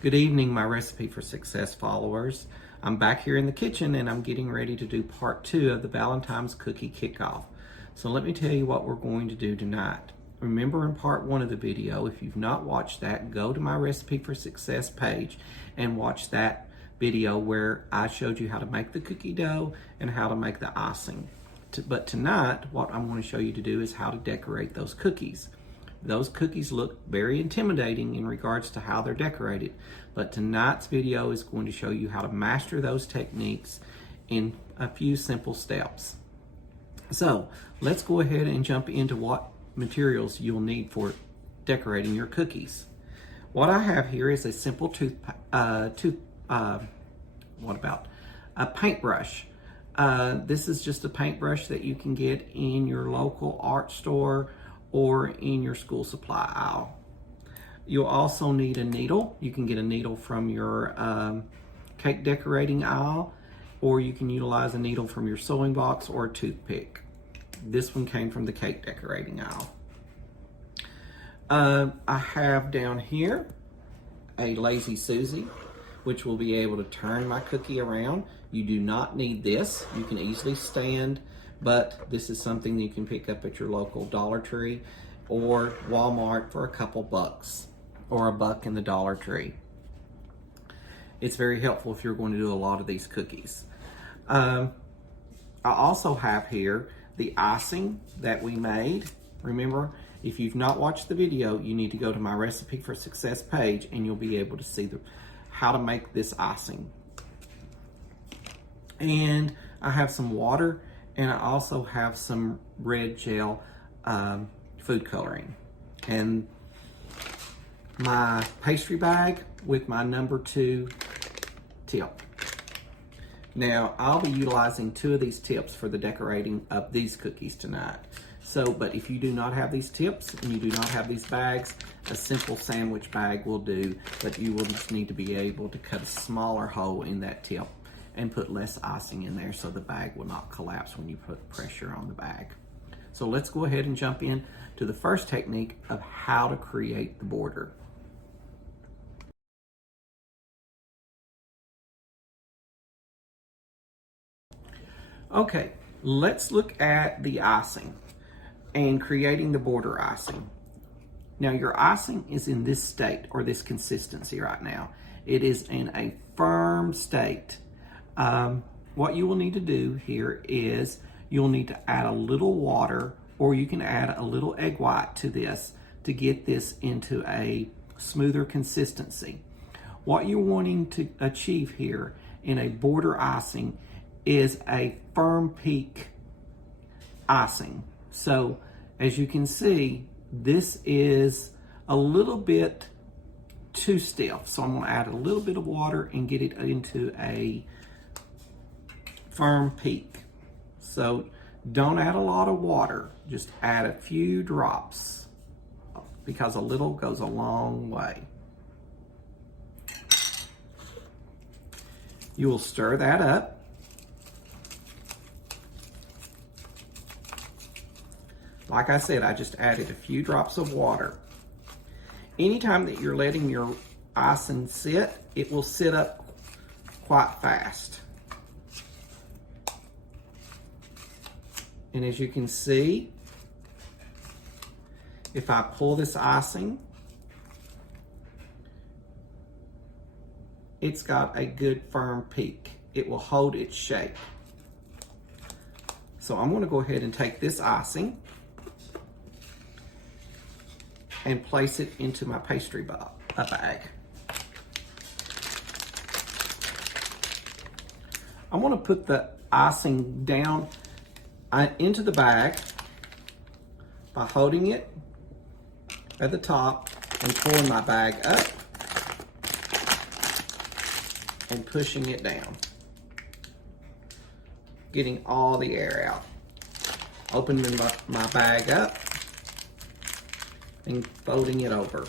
Good evening, my Recipe for Success followers. I'm back here in the kitchen and I'm getting ready to do part 2 of the Valentine's Cookie Kickoff. So let me tell you what we're going to do tonight. Remember in part 1 of the video, if you've not watched that, go to my Recipe for Success page and watch that video where I showed you how to make the cookie dough and how to make the icing. But tonight, what I'm going to show you to do is how to decorate those cookies. Those cookies look very intimidating in regards to how they're decorated, but tonight's video is going to show you how to master those techniques in a few simple steps. So let's go ahead and jump into what materials you'll need for decorating your cookies. What I have here is a simple a paintbrush. This is just a paintbrush that you can get in your local art store or in your school supply aisle. You'll also need a needle. You can get a needle from your cake decorating aisle, or you can utilize a needle from your sewing box or a toothpick. This one came from the cake decorating aisle. I have down here a Lazy Susie, which will be able to turn my cookie around. You do not need this. You can easily stand, but this is something that you can pick up at your local Dollar Tree or Walmart for a couple bucks, or $1 in the Dollar Tree. It's very helpful if you're going to do a lot of these cookies. I also have here the icing that we made. Remember, if you've not watched the video, you need to go to my Recipe for Success page and you'll be able to see how to make this icing. And I have some water, and I also have some red gel food coloring. And my pastry bag with my number 2 tip. Now, I'll be utilizing 2 of these tips for the decorating of these cookies tonight. But if you do not have these tips and you do not have these bags, a simple sandwich bag will do, but you will just need to be able to cut a smaller hole in that tip and put less icing in there so the bag will not collapse when you put pressure on the bag. So let's go ahead and jump in to the first technique of how to create the border. Okay, let's look at the icing and creating the border icing. Now your icing is in this state or this consistency right now. It is in a firm state. What you will need to do here is you'll need to add a little water, or you can add a little egg white to this to get this into a smoother consistency. What you're wanting to achieve here in a border icing is a firm peak icing. So as you can see, this is a little bit too stiff. So I'm going to add a little bit of water and get it into a firm peak. So don't add a lot of water, just add a few drops, because a little goes a long way. You will stir that up. Like I said, I just added a few drops of water. Anytime that you're letting your icing sit, it will sit up quite fast. And as you can see, if I pull this icing, it's got a good firm peak. It will hold its shape. So I'm going to go ahead and take this icing and place it into my pastry bag. I'm going to put the icing down into the bag by holding it at the top and pulling my bag up and pushing it down, getting all the air out. Opening my bag up and folding it over.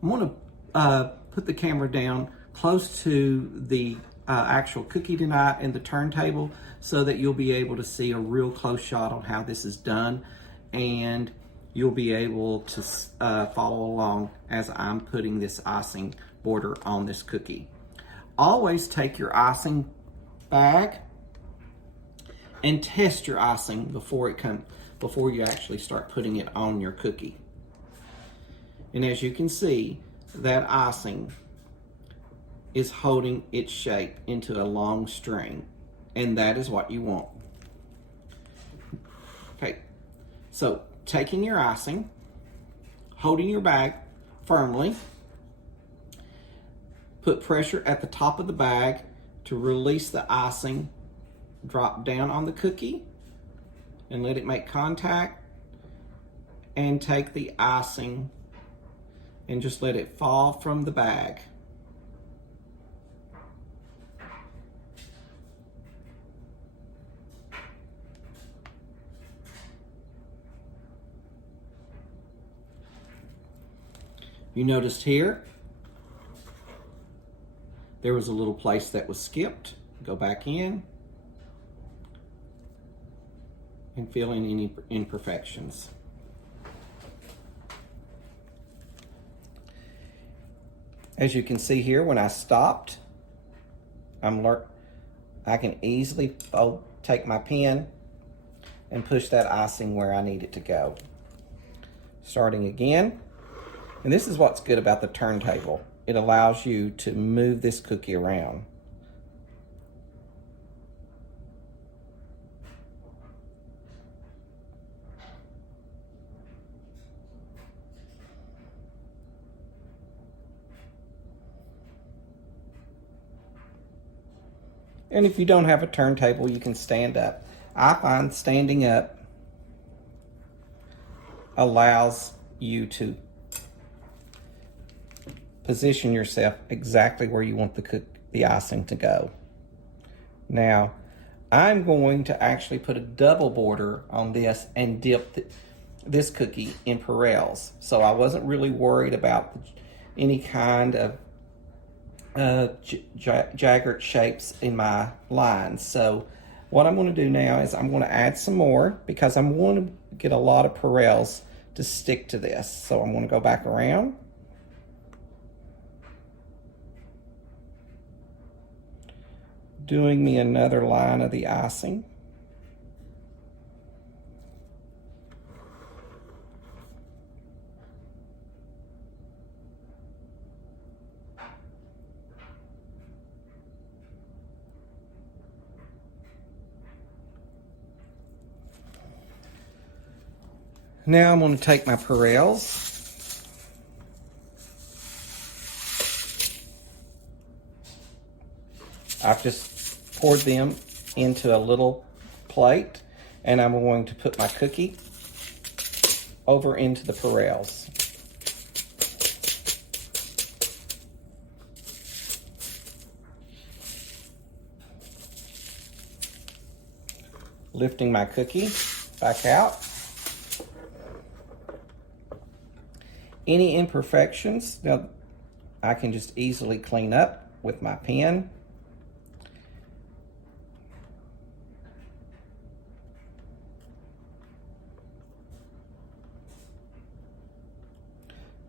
I'm going to put the camera down close to the actual cookie tonight and the turntable so that you'll be able to see a real close shot on how this is done. And you'll be able to follow along as I'm putting this icing border on this cookie. Always take your icing bag and test your icing before you actually start putting it on your cookie. And as you can see, that icing is holding its shape into a long string, and that is what you want. Okay, so taking your icing, holding your bag firmly, put pressure at the top of the bag to release the icing, drop down on the cookie and let it make contact, and take the icing and just let it fall from the bag. You noticed here, there was a little place that was skipped. Go back in and fill in any imperfections. As you can see here, when I stopped, I can easily take my pen and push that icing where I need it to go. Starting again. And this is what's good about the turntable. It allows you to move this cookie around. And if you don't have a turntable, you can stand up. I find standing up allows you to position yourself exactly where you want the icing to go. Now, I'm going to actually put a double border on this and dip this cookie in Perels. So I wasn't really worried about any kind of jagged shapes in my lines. So what I'm going to do now is I'm going to add some more because I'm going to get a lot of Perels to stick to this. So I'm going to go back around. Doing me another line of the icing. Now I'm going to take my Perels. I've just poured them into a little plate, and I'm going to put my cookie over into the Perels. Lifting my cookie back out. Any imperfections, now I can just easily clean up with my pen.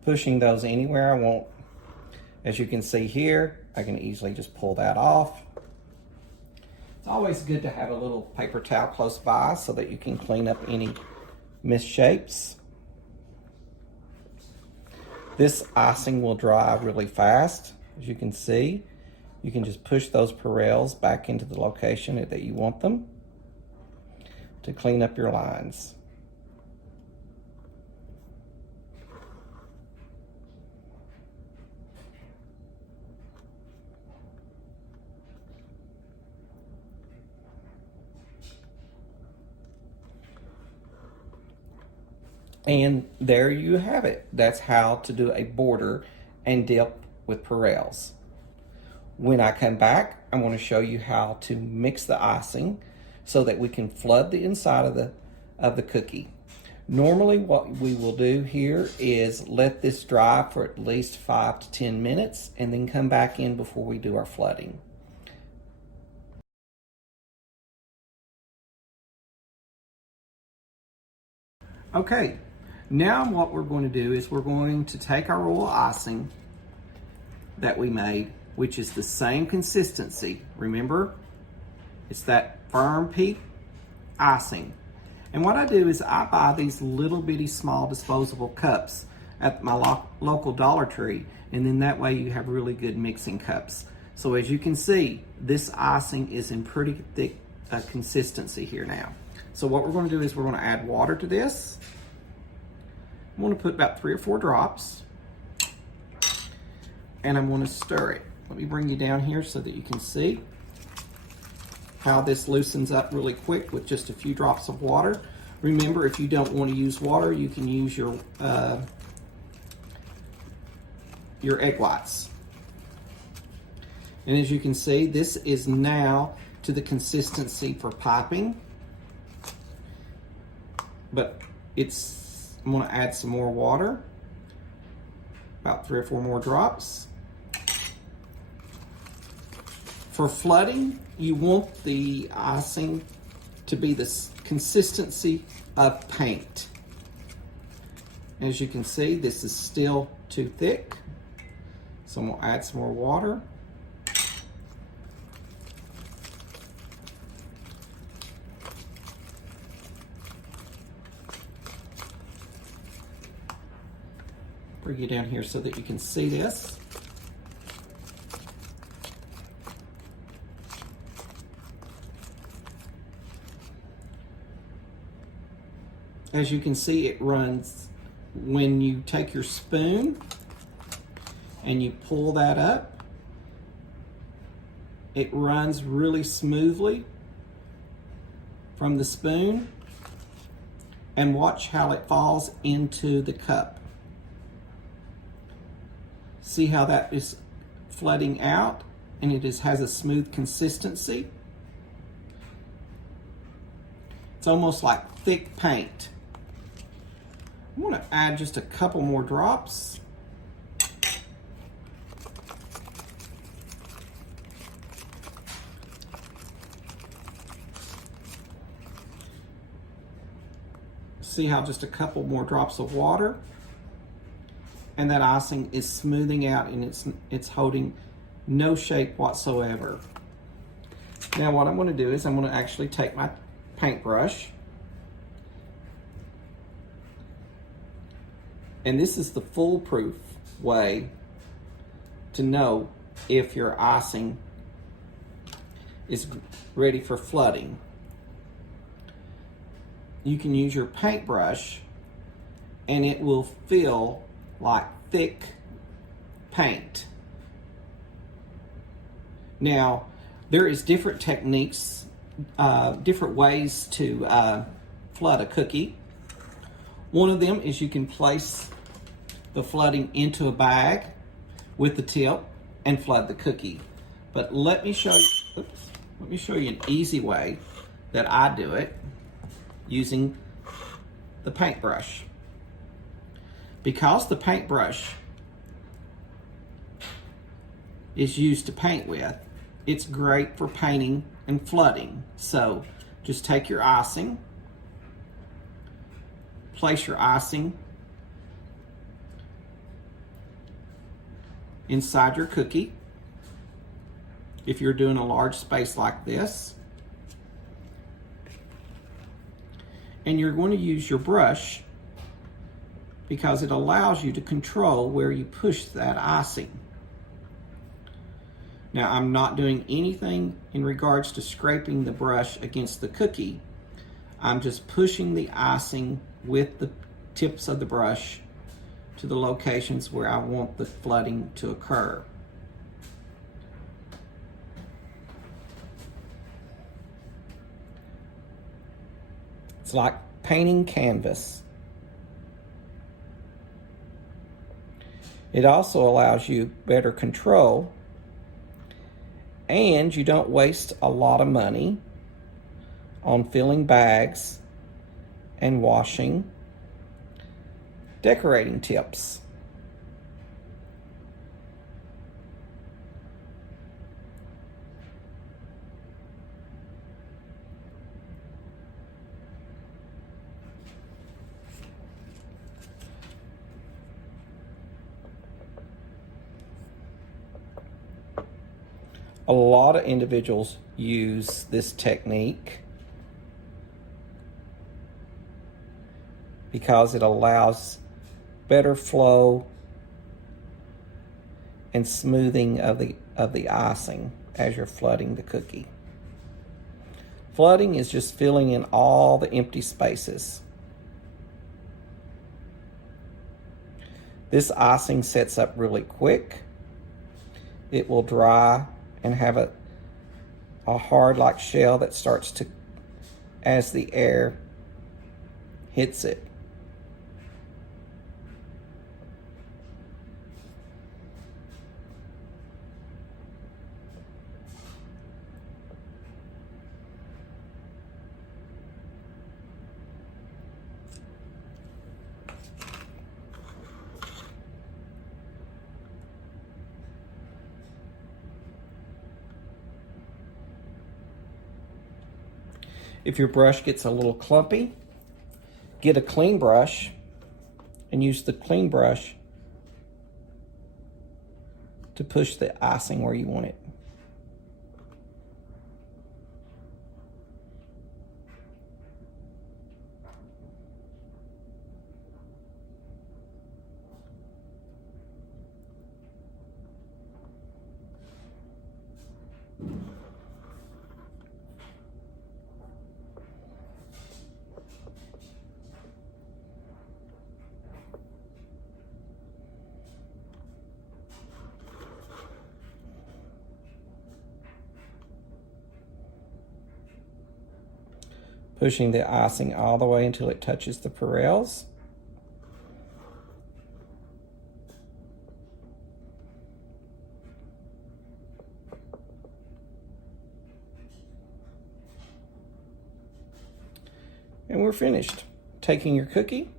Pushing those anywhere I want. As you can see here, I can easily just pull that off. It's always good to have a little paper towel close by so that you can clean up any misshapes. This icing will dry really fast. As you can see, you can just push those Perels back into the location that you want them to clean up your lines. And there you have it. That's how to do a border and dip with Perels. When I come back, I'm going to show you how to mix the icing so that we can flood the inside of the cookie. Normally what we will do here is let this dry for at least 5 to 10 minutes and then come back in before we do our flooding. Okay, Now what we're going to do is we're going to take our royal icing that we made, which is the same consistency. Remember, it's that firm peak icing. And what I do is I buy these little bitty small disposable cups at my local Dollar Tree, and then that way you have really good mixing cups. So as you can see, this icing is in pretty thick consistency here now. So what we're going to do is we're going to add water to this. I'm going to put about 3 or 4 drops, and I'm going to stir it. Let me bring you down here so that you can see how this loosens up really quick with just a few drops of water. Remember, if you don't want to use water, you can use your egg whites. And as you can see, this is now to the consistency for piping. But I'm going to add some more water, about 3 or 4 more drops. For flooding, you want the icing to be the consistency of paint. As you can see, this is still too thick, so I'm going to add some more water. Bring you down here so that you can see this. As you can see, it runs when you take your spoon and you pull that up. It runs really smoothly from the spoon, and watch how it falls into the cup. See how that is flooding out, and it has a smooth consistency. It's almost like thick paint. I'm going to add just a couple more drops. See how just a couple more drops of water, and that icing is smoothing out, and it's holding no shape whatsoever. Now what I'm going to do is I'm going to actually take my paintbrush, and this is the foolproof way to know if your icing is ready for flooding. You can use your paintbrush and it will feel like thick paint. Now, there is different techniques, different ways to flood a cookie. One of them is you can place the flooding into a bag with the tip and flood the cookie. But let me show you an easy way that I do it using the paintbrush. Because the paintbrush is used to paint with, it's great for painting and flooding. So just take your icing, place your icing inside your cookie. If you're doing a large space like this, and you're going to use your brush because it allows you to control where you push that icing. Now, I'm not doing anything in regards to scraping the brush against the cookie. I'm just pushing the icing with the tips of the brush to the locations where I want the flooding to occur. It's like painting canvas. It also allows you better control, and you don't waste a lot of money on filling bags and washing decorating tips. A lot of individuals use this technique because it allows better flow and smoothing of the icing as you're flooding the cookie. Flooding is just filling in all the empty spaces. This icing sets up really quick. It will dry and have a hard like shell that starts to, as the air hits it. If your brush gets a little clumpy, get a clean brush and use the clean brush to push the icing where you want it. Pushing the icing all the way until it touches the perils. And we're finished. Taking your cookie,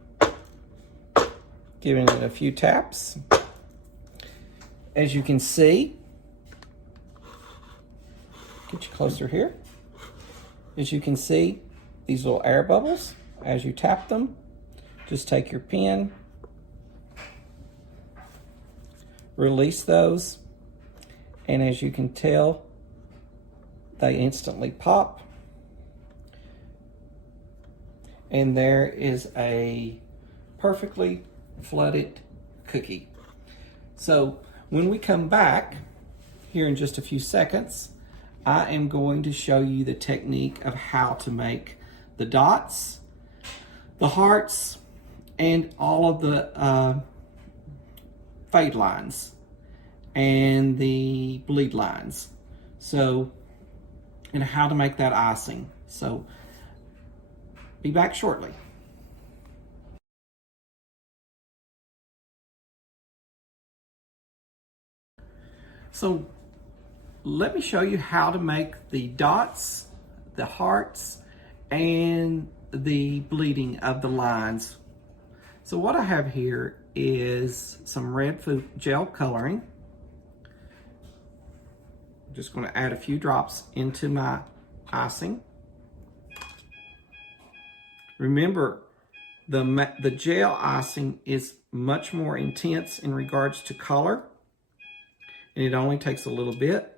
giving it a few taps. As you can see, get you closer here. As you can see, these little air bubbles, as you tap them, just take your pen, release those, and as you can tell, they instantly pop. And there is a perfectly flooded cookie. So when we come back here in just a few seconds, I am going to show you the technique of how to make the dots, the hearts, and all of the fade lines and the bleed lines. So, and how to make that icing. So, be back shortly. So, let me show you how to make the dots, the hearts, and the bleeding of the lines. So what I have here is some red food gel coloring. I'm just going to add a few drops into my icing. Remember, the gel icing is much more intense in regards to color, and it only takes a little bit.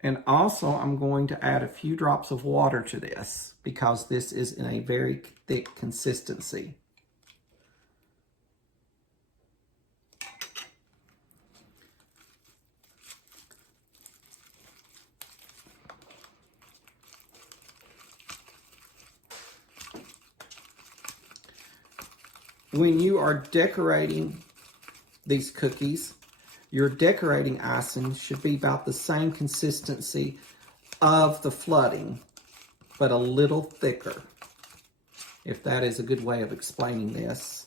And also, I'm going to add a few drops of water to this because this is in a very thick consistency. When you are decorating these cookies, your decorating icing should be about the same consistency of the flooding, but a little thicker, if that is a good way of explaining this.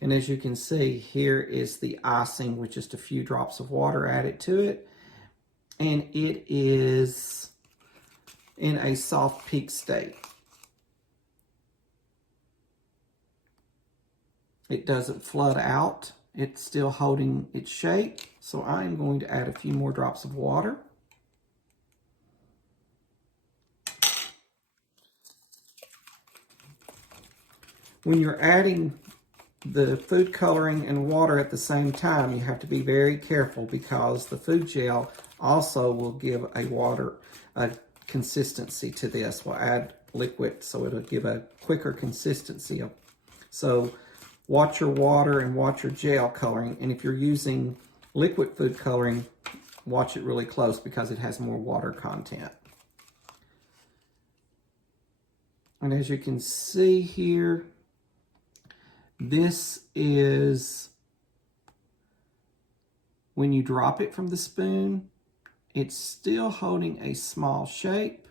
And as you can see, here is the icing with just a few drops of water added to it. And it is in a soft peak state. It doesn't flood out. It's still holding its shape. So I'm going to add a few more drops of water. When you're adding the food coloring and water at the same time, you have to be very careful because the food gel also will give a consistency to this. We'll add liquid so it'll give a quicker consistency. So watch your water and watch your gel coloring. And if you're using liquid food coloring, watch it really close because it has more water content. And as you can see here, this is when you drop it from the spoon, it's still holding a small shape,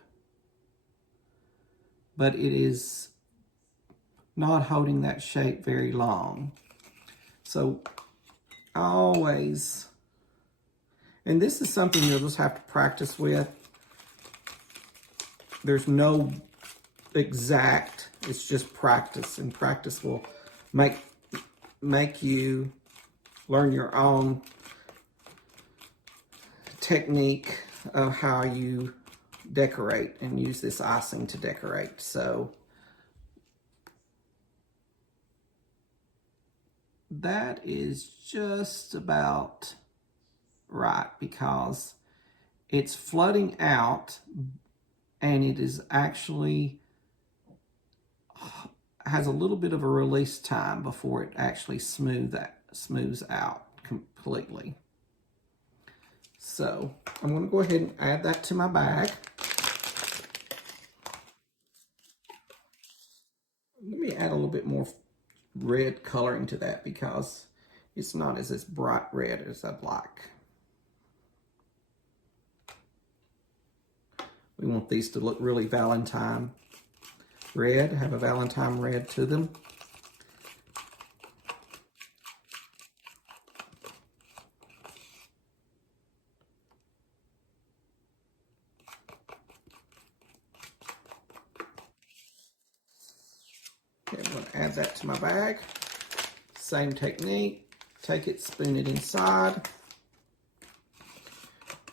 but it is not holding that shape very long. So always, and this is something you'll just have to practice with. There's no exact, it's just practice, and practice will make you learn your own technique of how you decorate and use this icing to decorate. So that is just about right because it's flooding out and it is actually has a little bit of a release time before it actually smooths out completely. So I'm going to go ahead and add that to my bag. Let me add a little bit more red coloring to that because it's not as bright red as I'd like. We want these to look really Valentine red, have a Valentine red to them. Okay, I'm going to add that to my bag. Same technique. Take it, spoon it inside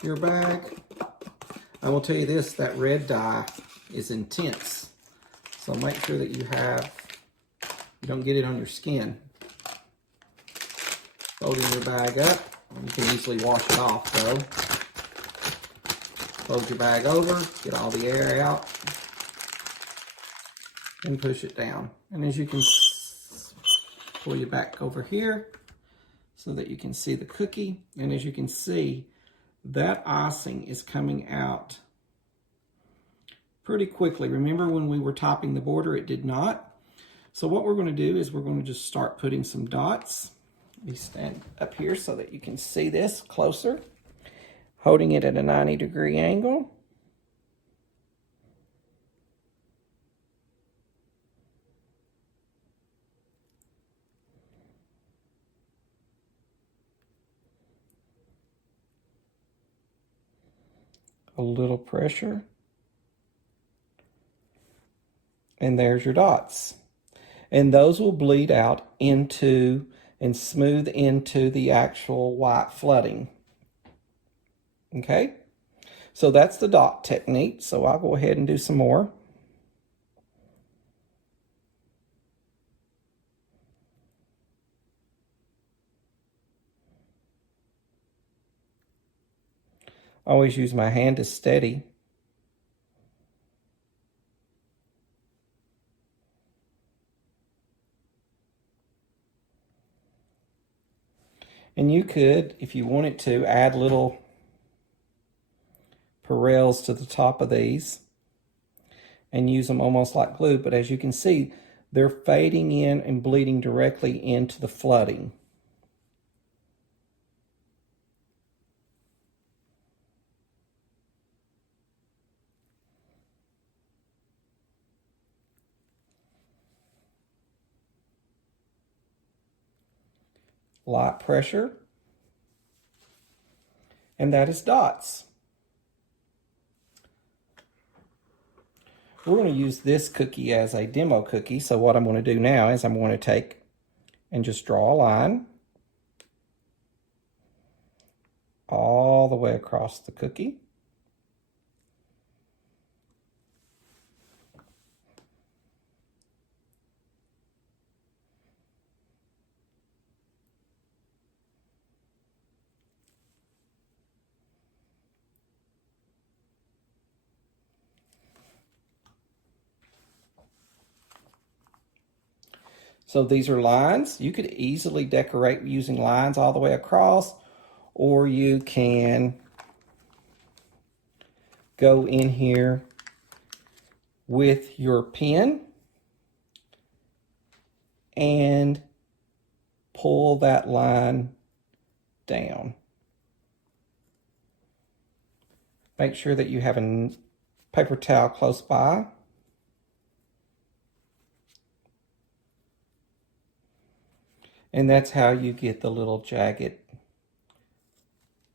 your bag. I will tell you this, that red dye is intense. So make sure that you don't get it on your skin. Folding your bag up. You can easily wash it off though. Fold your bag over, get all the air out, and push it down. And as you can pull you back over here so that you can see the cookie. And as you can see, that icing is coming out pretty quickly. Remember when we were topping the border, it did not. So what we're going to do is we're going to just start putting some dots. Let me stand up here so that you can see this closer. Holding it at a 90-degree angle. A little pressure. And there's your dots. And those will bleed out into and smooth into the actual white flooding. Okay? So that's the dot technique. So I'll go ahead and do some more. Always use my hand to steady. And you could, if you wanted to, add little Purells to the top of these and use them almost like glue. But as you can see, they're fading in and bleeding directly into the flooding. Light pressure. And that is dots. We're going to use this cookie as a demo cookie. So what I'm going to do now is I'm going to take and just draw a line all the way across the cookie. So these are lines. You could easily decorate using lines all the way across, or you can go in here with your pen and pull that line down. Make sure that you have a paper towel close by. And that's how you get the little jagged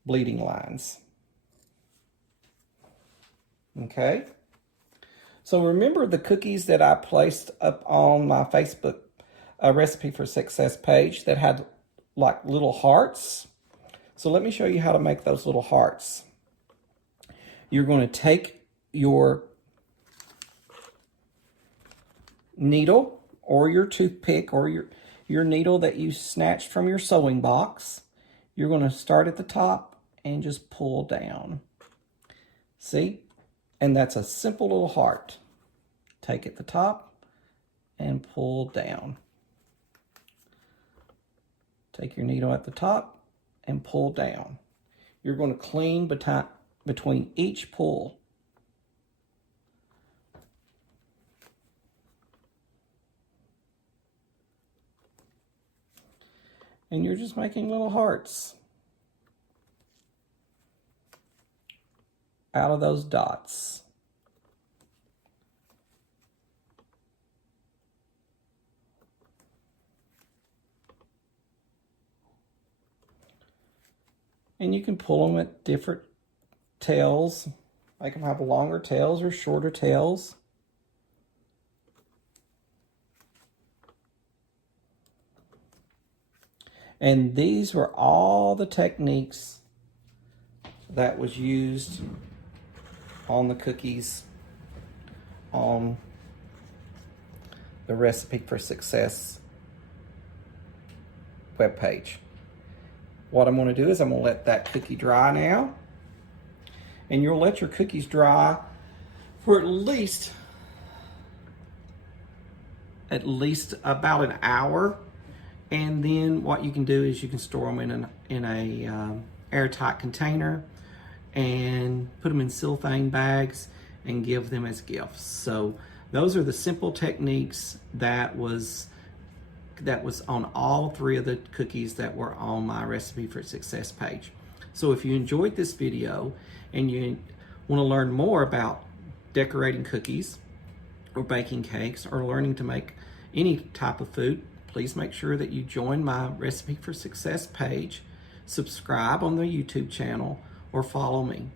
bleeding lines. Okay. So remember the cookies that I placed up on my Facebook Recipe for Success page that had like little hearts? So let me show you how to make those little hearts. You're going to take your needle or your toothpick or your needle that you snatched from your sewing box. You're going to start at the top and just pull down. See? And that's a simple little heart. Take at the top and pull down. Take your needle at the top and pull down. You're going to clean between each pull. And you're just making little hearts out of those dots. And you can pull them at different tails. Make them have longer tails or shorter tails. And these were all the techniques that was used on the cookies on the Recipe for Success webpage. What I'm going to do is I'm going to let that cookie dry now. And you'll let your cookies dry for at least about an hour. And then what you can do is you can store them in a airtight container and put them in cellophane bags and give them as gifts. So those are the simple techniques that was on all three of the cookies that were on my Recipe for Success page. So if you enjoyed this video and you want to learn more about decorating cookies or baking cakes or learning to make any type of food, please make sure that you join my Recipe for Success page, subscribe on the YouTube channel, or follow me.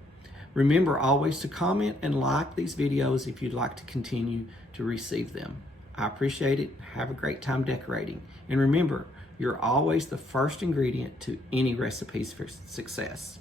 Remember always to comment and like these videos if you'd like to continue to receive them. I appreciate it. Have a great time decorating. And remember, you're always the first ingredient to any recipes for success.